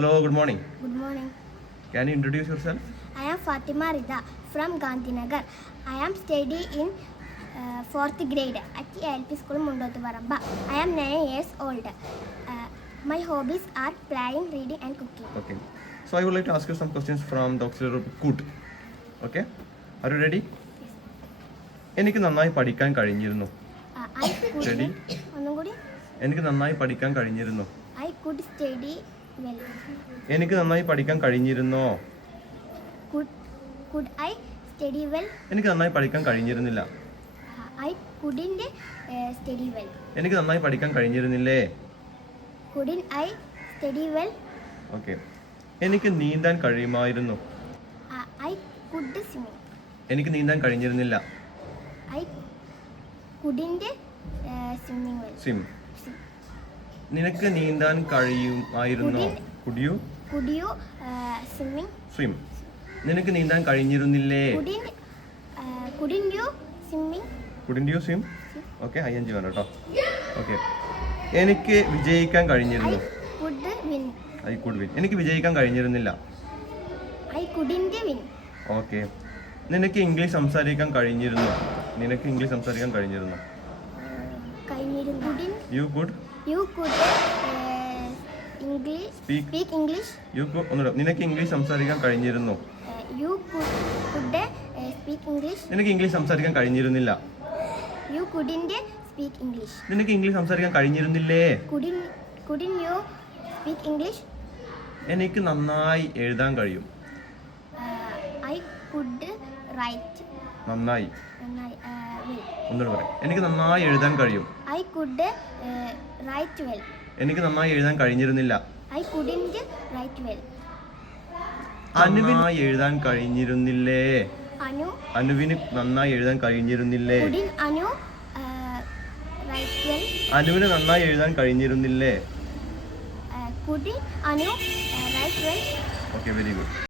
Hello, good morning. Good morning. Can you introduce yourself? I am Fatima Rida from Gandhinagar. I am studying in 4th grade at LP School Mundotuvaramba. I am 9 years old. My hobbies are playing, reading and cooking. Okay. So I would like to ask you some questions from the auxiliary Kut. Okay? Are you ready? എനിക്ക് നന്നായി പഠിക്കാൻ കഴിഞ്ഞിരുന്നു. I could Ready? ഒന്നും കൂടി എനിക്ക് നന്നായി പഠിക്കാൻ കഴിഞ്ഞിരുന്നു. I could study well. എനിക്ക് നന്നായി പഠിക്കാൻ കഴിഞ്ഞിരുന്നോ? Could I study well? എനിക്ക് നന്നായി പഠിക്കാൻ കഴിഞ്ഞിരുന്നില്ല. I couldn't study well. എനിക്ക് നന്നായി പഠിക്കാൻ കഴിഞ്ഞിരുന്നില്ലേ? Couldn't I study well? Okay. എനിക്ക് നീന്താൻ കഴിയുമായിരുന്നു. I could swim. എനിക്ക് നീന്താൻ കഴിഞ്ഞിരുന്നില്ല. I couldn't swimming well. Swim. നിനക്ക് നീന്താൻ കഴിയുമായിരുന്നോ? Could you Swimming? swim? നിനക്ക് നീന്താൻ കഴിഞ്ഞിരുന്നില്ലേ? Couldn't you swimming? Couldn't you swim? Okay, ing വേണം കേട്ടോ. ഓക്കെ. എനിക്ക് വിജയിക്കാൻ കഴിഞ്ഞിരുന്നു. I I could win. could win. എനിക്ക് വിജയിക്കാൻ കഴിഞ്ഞിരുന്നില്ല. I couldn't win. ഓക്കെ. നിനക്ക് ഇംഗ്ലീഷ് സംസാരിക്കാൻ കഴിഞ്ഞിരുന്നു. നിനക്ക് ഇംഗ്ലീഷ് സംസാരിക്കാൻ കഴിഞ്ഞിരുന്നു. You could speak English. ഒന്നുകൂടെ. നിനക്ക് ഇംഗ്ലീഷ് സംസാരിക്കാൻ കഴിഞ്ഞിരുന്നു. You could speak English. നിനക്ക് ഇംഗ്ലീഷ് സംസാരിക്കാൻ കഴിഞ്ഞിരുന്നില്ല. You couldn't speak English. നിനക്ക് ഇംഗ്ലീഷ് സംസാരിക്കാൻ കഴിഞ്ഞിരുന്നില്ലേ? Couldn't you speak English? എനിക്ക് നന്നായി എഴുതാൻ കഴിയും. I could write. നന്നായി. Well. ഒന്നുകൂടെ പറയാം. എനിക്ക് നന്നായി എഴുതാൻ കഴിയും. I could write well. എനിക്ക് നന്നായി എഴുതാൻ കഴിഞ്ഞിരുന്നില്ല. I couldn't write well. അനുവിന് എഴുതാൻ കഴിഞ്ഞിരുന്നില്ലേ? അനുവിന് നന്നായി എഴുതാൻ കഴിഞ്ഞിരുന്നില്ലേ? Couldn't Anu write well? അനുവിന് നന്നായി എഴുതാൻ കഴിഞ്ഞിരുന്നില്ലേ? Couldn't Anu write well? Okay, very good.